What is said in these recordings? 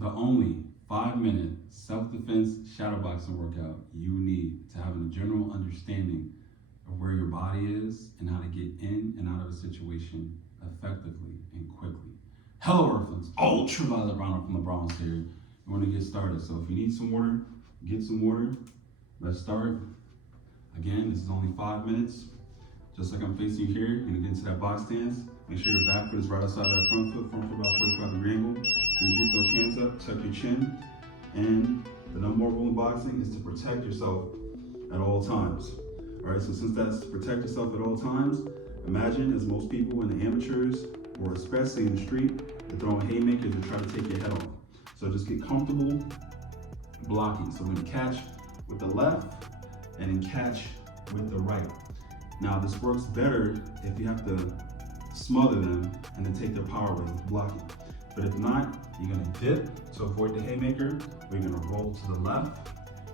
the only 5-minute self-defense shadow boxing workout you need to have a general understanding of where your body is and how to get in and out of a situation effectively and quickly. Hello Earthlings, Ultraviolet Ronald from the Bronx here. You want to get started, so if you need some water, get some water. Let's start. Again, this is only 5 minutes. Just like I'm facing you here, you're gonna get into that box stance. Make sure your back foot is right outside that front foot about 45-degree angle. You're gonna get those hands up, tuck your chin. And the number one rule in boxing is to protect yourself at all times. All right, so since that's to protect yourself at all times, imagine as most people in the amateurs, or especially in the street, they're throwing haymakers to try to take your head off. So just get comfortable blocking. So we're gonna catch with the left and then catch with the right. Now this works better if you have to smother them and then take their power away with blocking. But if not, you're gonna dip to avoid the haymaker, or you're gonna roll to the left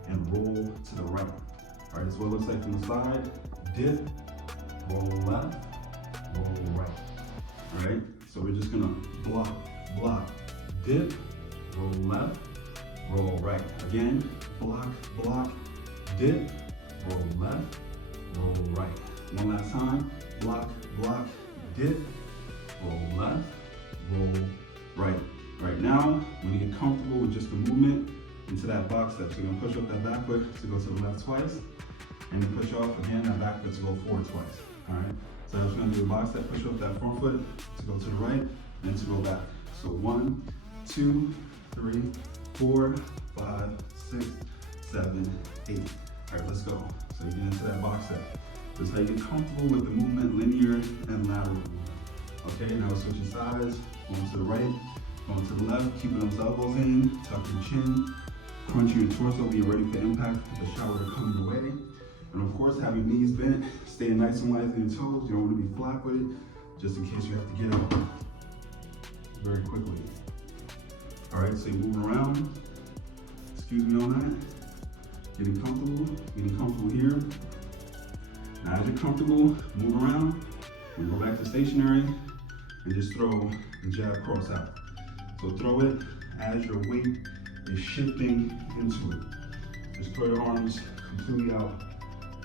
and roll to the right. All right, this is what it looks like from the side. Dip, roll left, roll right. All right, so we're just gonna block, block, dip, roll left, roll right. Again, block, block, dip, roll left, roll right. One last time, block, block, dip, roll left, roll right. Right now, when you get comfortable with just the movement into that box step, so you're gonna push up that back foot to go to the left twice, and then push off again that back foot to go forward twice. All right, so I'm just gonna do a box step, push up that front foot to go to the right, and then to go back. So 1, 2, 3, 4, 5, 6, 7, 8. All right, let's go. So you get into that box step. This is how you get comfortable with the movement, linear and lateral movement. Okay, now we're switching sides, going to the right, going to the left, keeping those elbows in, tuck your chin, crunching your torso, be ready for impact with the shower coming your way. And of course, have your knees bent, staying nice and light on your toes. You don't want to be flat with it, just in case you have to get up very quickly. All right, so you're moving around. Excuse me on that. Getting comfortable here. Now as you're comfortable, move around. We go back to stationary and just throw the jab cross out. So throw it as your weight is shifting into it. Just throw your arms completely out,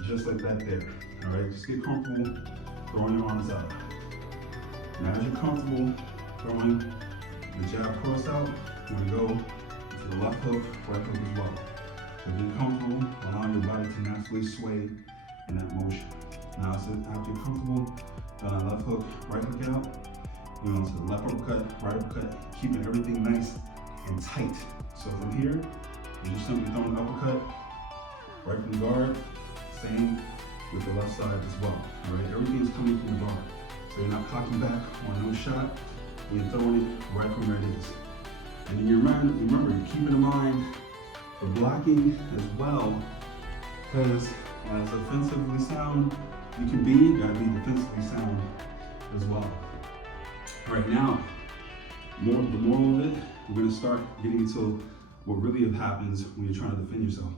just like that there. All right, just get comfortable throwing your arms out. Now as you're comfortable throwing the jab cross out, you're gonna go to the left hook, right hook as well. So get comfortable, allowing your body to naturally sway in that motion. Now, so after you're comfortable, left hook, right hook out, you're going to the left uppercut, right uppercut, keeping everything nice and tight. So from here, you're just simply throwing an uppercut, right from the guard, same with the left side as well. All right, everything is coming from the guard. So you're not cocking back on no shot, you're throwing it right from where it is. And then you remember, you're keeping in mind the blocking as well, because as offensively sound you can be, you gotta be defensively sound as well. Right now, the moral of it, we're gonna start getting into what really happens when you're trying to defend yourself.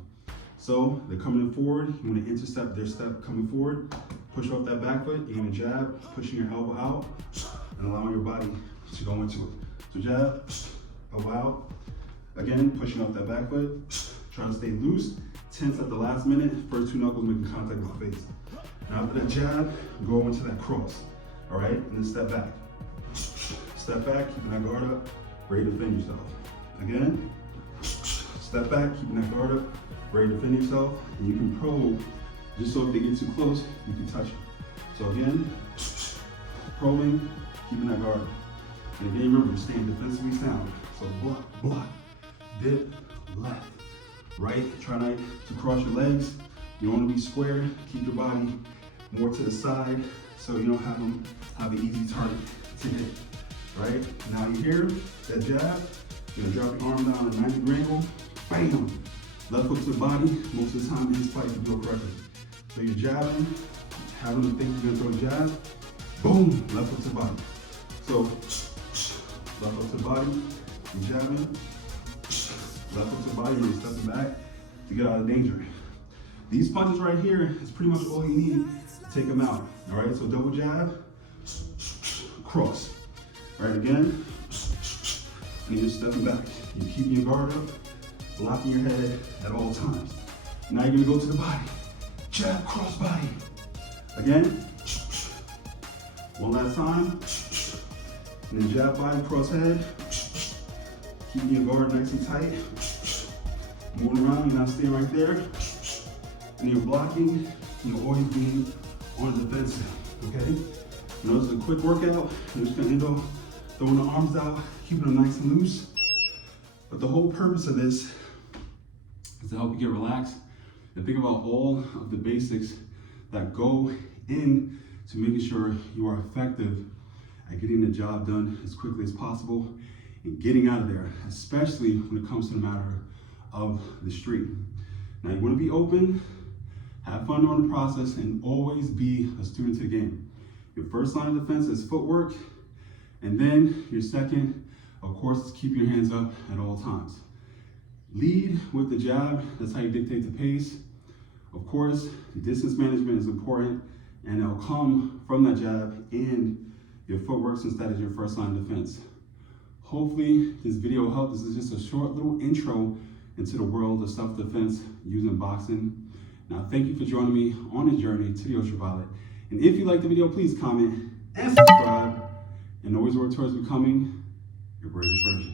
So they're coming forward, you wanna intercept their step coming forward, push off that back foot, you're gonna jab, pushing your elbow out, and allowing your body to go into it. So jab, elbow out, again, pushing off that back foot, trying to stay loose, tense at the last minute, first 2 knuckles making contact with the face. Now after that jab, go into that cross, all right? And then step back. Step back, keeping that guard up, ready to defend yourself. Again, step back, keeping that guard up, ready to defend yourself. And you can probe, just so if they get too close, you can touch it. So again, probing, keeping that guard up. And again, remember, staying defensively sound. So block, block, dip, left, right. Try not to cross your legs. You don't want to be square. Keep your body more to the side so you don't have an easy target to hit. Right? Now you hear that jab, you're gonna drop your arm down at a 90-degree angle, bam! Left hook to the body. Most of the time in this fight you do it correctly. So you're jabbing, having to think you're gonna throw a jab, boom, left hook to the body. So left hook to the body, you're jabbing, left hook to the body, you're stepping back to get out of danger. These punches right here is pretty much all you need to take them out. All right, so double jab, cross. All right, again, and you're stepping back. You're keeping your guard up, blocking your head at all times. Now you're gonna go to the body. Jab, cross body. Again. One last time. And then jab body, cross head. Keeping your guard nice and tight. Moving around, you're not staying right there. And you're blocking, you're always being on the defensive, okay? You know, this is a quick workout. You're just gonna end up throwing the arms out, keeping them nice and loose. But the whole purpose of this is to help you get relaxed and think about all of the basics that go in to making sure you are effective at getting the job done as quickly as possible and getting out of there, especially when it comes to the matter of the street. Now you wanna be open, have fun on the process, and always be a student to the game. Your first line of defense is footwork, and then your second, of course, is keep your hands up at all times. Lead with the jab, that's how you dictate the pace. Of course, distance management is important, and it'll come from that jab and your footwork, since that is your first line of defense. Hopefully this video helped. This is just a short little intro into the world of self-defense using boxing. Now, thank you for joining me on this journey to the ultraviolet. And if you liked the video, please comment and subscribe. And always work towards becoming your greatest version.